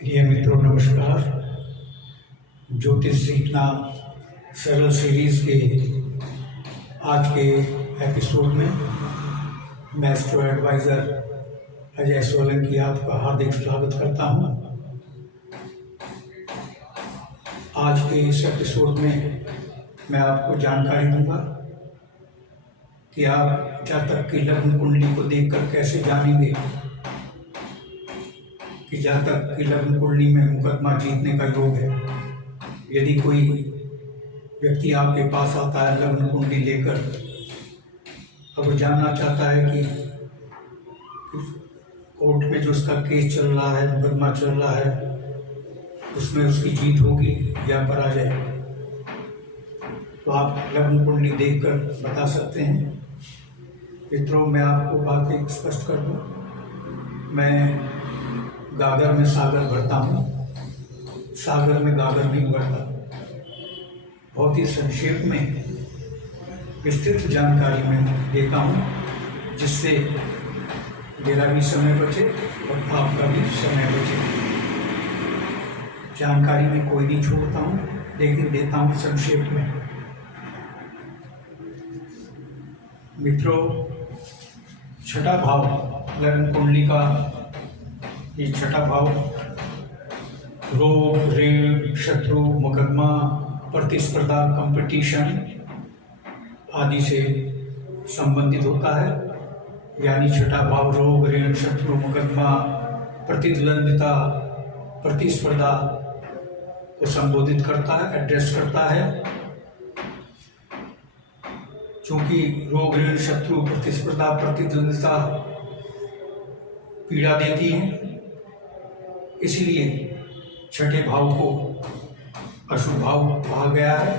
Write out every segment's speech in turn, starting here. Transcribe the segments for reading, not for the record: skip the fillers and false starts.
प्रिय मित्रों, नमस्कार। ज्योतिष सीखना सरल सीरीज के आज के एपिसोड में मैं एस्ट्रो एडवाइज़र अजय सोलंकी आपका हार्दिक स्वागत करता हूं। आज के इस एपिसोड में मैं आपको जानकारी दूंगा कि आप जातक की लग्न कुंडली को देखकर कैसे जानेंगे कि जातक की लग्न कुंडली में मुकदमा जीतने का योग है। यदि कोई व्यक्ति आपके पास आता है लग्न कुंडली लेकर, अब वो जानना चाहता है कि कोर्ट में जो उसका केस चल रहा है, मुकदमा चल रहा है, उसमें उसकी जीत होगी या पराजय, तो आप लग्न कुंडली देखकर बता सकते हैं। मित्रों, मैं आपको बात एक स्पष्ट कर दूं, मैं गागर में सागर भरता हूँ, सागर में गागर नहीं भरता। बहुत ही संक्षेप में विस्तृत जानकारी मैं देता हूँ, जिससे मेरा भी समय बचे और आपका भी समय बचे। जानकारी में कोई नहीं छोड़ता हूँ, लेकिन देता हूँ संक्षेप में। मित्रों, छठा भाव लग्न कुंडली का, ये छठा भाव रोग, ऋण, शत्रु, मुकदमा, प्रतिस्पर्धा, कंपटीशन आदि से संबंधित होता है। यानी छठा भाव रोग, ऋण, शत्रु, मुकदमा, प्रतिद्वंदिता, प्रतिस्पर्धा को संबोधित करता है, एड्रेस करता है। चूंकि रोग, ऋण, शत्रु, प्रतिस्पर्धा, प्रतिद्वंदिता पीड़ा देती है, इसलिए छठे भाव को अशुभ भाव कहा गया है।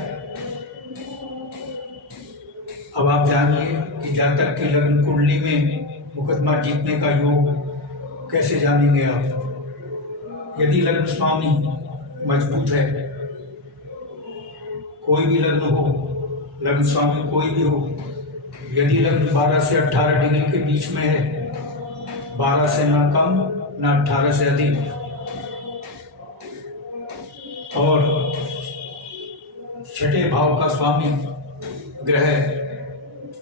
अब आप जानिए कि जातक की लग्न कुंडली में मुकदमा जीतने का योग कैसे जानेंगे आप। यदि लग्न स्वामी मजबूत है, कोई भी लग्न हो, लग्न स्वामी कोई भी हो, यदि लग्न 12 से 18 डिग्री के बीच में है, 12 से ना कम ना 18 से अधिक, और छठे भाव का स्वामी ग्रह,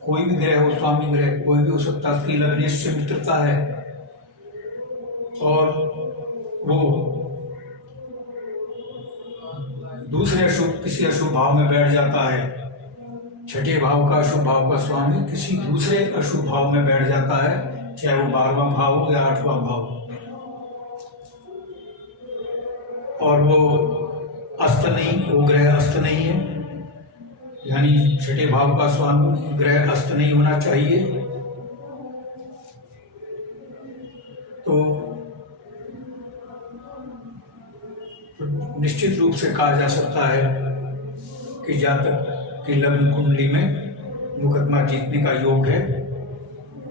कोई भी ग्रह हो, स्वामी ग्रह कोई भी हो सकता है, उसकी लग्न से मित्रता है और वो दूसरे किसी अशुभ भाव में बैठ जाता है, छठे भाव का अशुभ भाव का स्वामी किसी दूसरे अशुभ भाव में बैठ जाता है, चाहे वो 12वां भाव हो या 8वां भाव, और वो अस्त नहीं, वो ग्रह अस्त नहीं है, यानी छठे भाव का स्वामी ग्रह अस्त नहीं होना चाहिए। तो निश्चित रूप से कहा जा सकता है कि जातक की लग्न कुंडली में मुकदमा जीतने का योग है।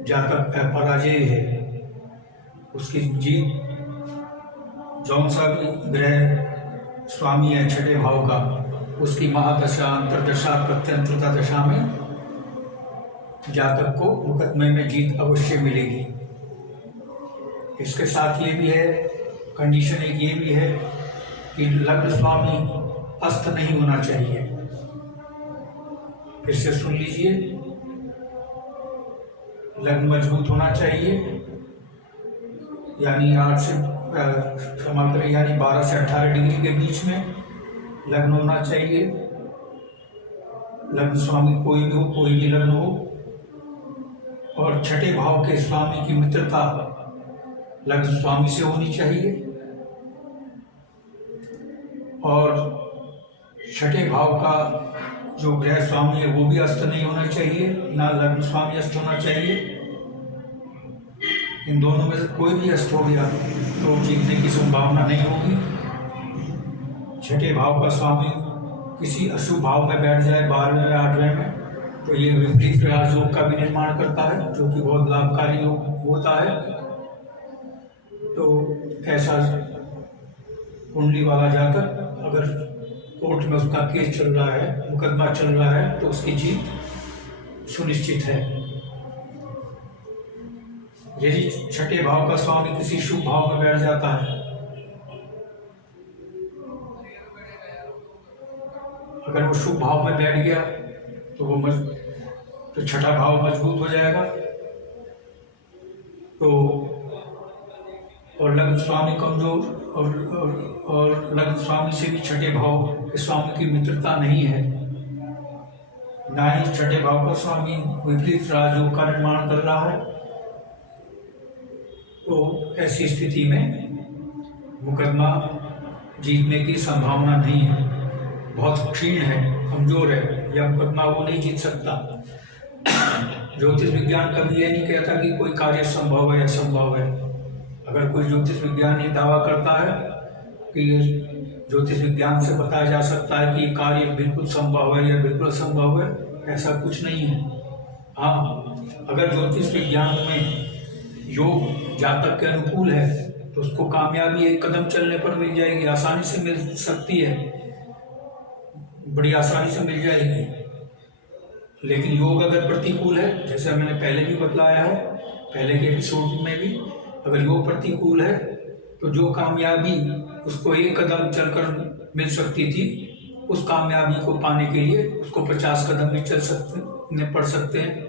जातक अपराजय है, उसकी जीत जौन सा भी ग्रह स्वामी है छठे भाव का, उसकी महादशा, अंतरदशा, प्रत्यंतरता दशा में जातक को मुकदमे में जीत अवश्य मिलेगी। इसके साथ ये भी है, कंडीशन एक ये भी है कि लग्न स्वामी अस्त नहीं होना चाहिए। फिर से सुन लीजिए, लग्न मजबूत होना चाहिए, यानी 8 से क्षमा करें, यानी 12 से 18 डिग्री के बीच में लग्न होना चाहिए। लग्न स्वामी कोई भी हो, कोई भी लग्न हो, और छठे भाव के स्वामी की मित्रता लग्न स्वामी से होनी चाहिए, और छठे भाव का जो ग्रह स्वामी है वो भी अस्त नहीं होना चाहिए, ना लग्न स्वामी अस्त होना चाहिए। इन दोनों में से कोई भी अस्त हो गया तो जीतने की संभावना नहीं होगी। छठे भाव का स्वामी किसी अशुभ भाव में बैठ जाए, 12वें या 8वें में, तो ये विपरीत राजयोग का भी निर्माण करता है, जो कि बहुत लाभकारी योग होता है। तो ऐसा कुंडली वाला जातक अगर कोर्ट में उसका केस चल रहा है, मुकदमा चल रहा है, तो उसकी जीत सुनिश्चित है। यदि छठे भाव का स्वामी किसी शुभ भाव में बैठ जाता है, अगर वो शुभ भाव में बैठ गया तो छठा भाव मजबूत हो जाएगा। तो और लग्न स्वामी कमजोर और लग्न स्वामी से भी छठे भाव के स्वामी की मित्रता नहीं है, ना ही छठे भाव का स्वामी विपरीत राजयोग का निर्माण कर रहा है। तो ऐसी स्थिति में मुकदमा जीतने की संभावना नहीं है, बहुत क्षीण है, कमजोर है, यह मुकदमा वो नहीं जीत सकता। ज्योतिष विज्ञान कभी ये नहीं कहता कि कोई कार्य संभव है या असंभव है। अगर कोई ज्योतिष विज्ञान ये दावा करता है कि ज्योतिष विज्ञान से बताया जा सकता है कि कार्य बिल्कुल संभव है या बिल्कुल असंभव है, ऐसा कुछ नहीं है। हाँ, अगर ज्योतिष विज्ञान में योग जातक के अनुकूल है तो उसको कामयाबी एक कदम चलने पर मिल जाएगी, आसानी से मिल सकती है, बड़ी आसानी से मिल जाएगी। लेकिन योग अगर प्रतिकूल है, जैसे मैंने पहले भी बतलाया है, पहले के एपिसोड में भी, अगर योग प्रतिकूल है तो जो कामयाबी उसको एक कदम चलकर मिल सकती थी, उस कामयाबी को पाने के लिए उसको 50 कदम भी चलने पड़ सकते हैं,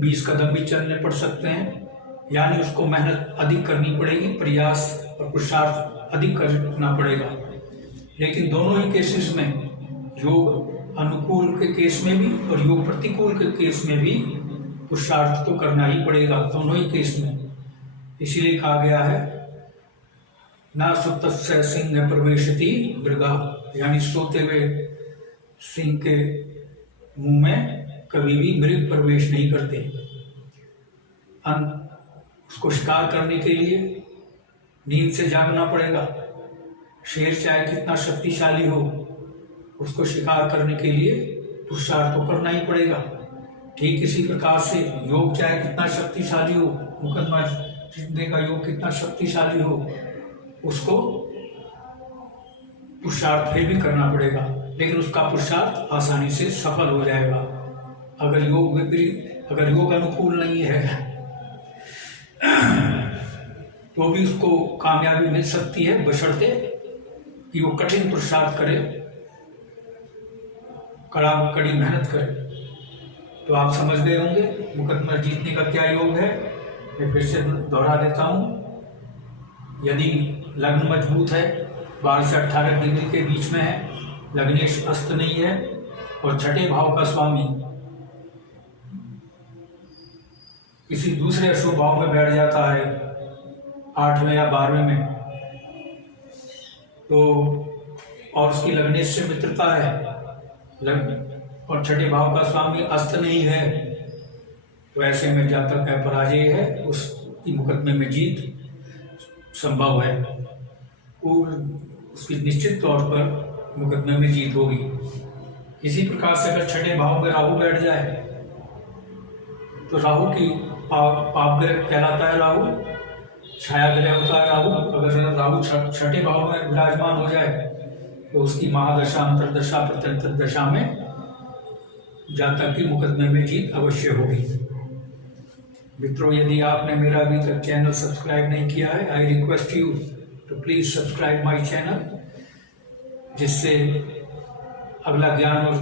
20 कदम भी चलने पड़ सकते हैं। यानी उसको मेहनत अधिक करनी पड़ेगी, प्रयास और पुरुषार्थ अधिक करना पड़ेगा। लेकिन दोनों ही केसेस में, योग अनुकूल के केस में भी और योग प्रतिकूल के केस में भी पुरुषार्थ तो करना ही पड़ेगा, दोनों ही केस में। इसीलिए कहा गया है ना सुप्तस्य सिंह प्रवेशति मृगा, यानी सोते हुए सिंह के मुंह में कभी भी मृग प्रवेश नहीं करते। उसको शिकार करने के लिए नींद से जागना पड़ेगा। शेर चाहे कितना शक्तिशाली हो, उसको शिकार करने के लिए पुरुषार्थ तो करना ही पड़ेगा। ठीक इसी प्रकार से योग चाहे कितना शक्तिशाली हो, मुकदमा जीतने का योग कितना शक्तिशाली हो, उसको पुरुषार्थ फिर भी करना पड़ेगा, लेकिन उसका पुरुषार्थ आसानी से सफल हो जाएगा। अगर योग विपरीत, अगर योग अनुकूल नहीं है तो भी उसको कामयाबी मिल सकती है, बशर्ते कि वो कठिन पुरुषार्थ करे, कड़ी मेहनत करे। तो आप समझ गए होंगे मुकदमा जीतने का क्या योग है। मैं फिर से दोहरा देता हूँ। यदि लग्न मजबूत है, 12 से 18 डिग्री के बीच में है, लग्नेश अस्त नहीं है और छठे भाव का स्वामी किसी दूसरे अशुभ भाव में बैठ जाता है, 8वें या 12वें में, तो और उसकी लग्नेश से मित्रता है, और छठे भाव का स्वामी अस्त नहीं है, तो ऐसे में जातक है पराजय है, उसकी मुकदमे में जीत संभव है, और उसकी निश्चित तौर पर मुकदमे में जीत होगी। इसी प्रकार से अगर छठे भाव में राहु बैठ जाए तो राहु की पाप ग्रह कहलाता है, राहु छाया ग्रह होता है राहु। अगर राहु छठे भाव में विराजमान हो जाए तो उसकी महादशा, अंतरदशा, प्रत्यंतर दशा में जातक की मुकदमे में जीत अवश्य होगी। मित्रों, यदि आपने मेरा अभी तक चैनल सब्सक्राइब नहीं किया है, I request you to please subscribe my channel, जिससे अगला ज्ञान और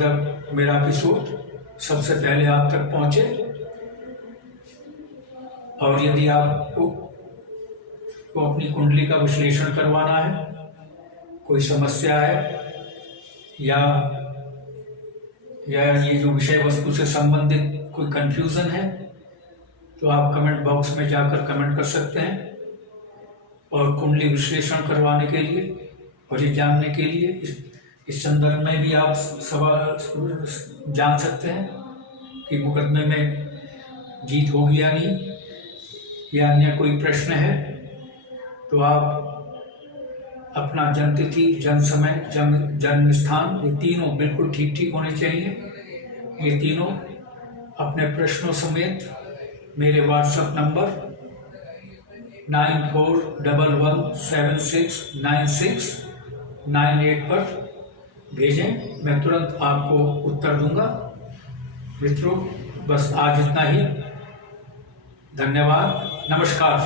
मेरा एपिसोड सबसे पहले आप तक पहुंचे। और यदि आपको अपनी कुंडली का विश्लेषण करवाना है, कोई समस्या है या ये जो विषय वस्तु से संबंधित कोई कंफ्यूजन है, तो आप कमेंट बॉक्स में जाकर कमेंट कर सकते हैं। और कुंडली विश्लेषण करवाने के लिए और ये जानने के लिए इस संदर्भ में भी आप सवाल जान सकते हैं कि मुकदमे में जीत होगी या नहीं, या अन्य कोई प्रश्न है, तो आप अपना जन्म तिथि, जन्म समय, जन्म स्थान, ये तीनों बिल्कुल ठीक होने चाहिए। ये तीनों अपने प्रश्नों समेत मेरे व्हाट्सएप नंबर 9411769698 पर भेजें, मैं तुरंत आपको उत्तर दूंगा। मित्रों, बस आज इतना ही। धन्यवाद, नमस्कार।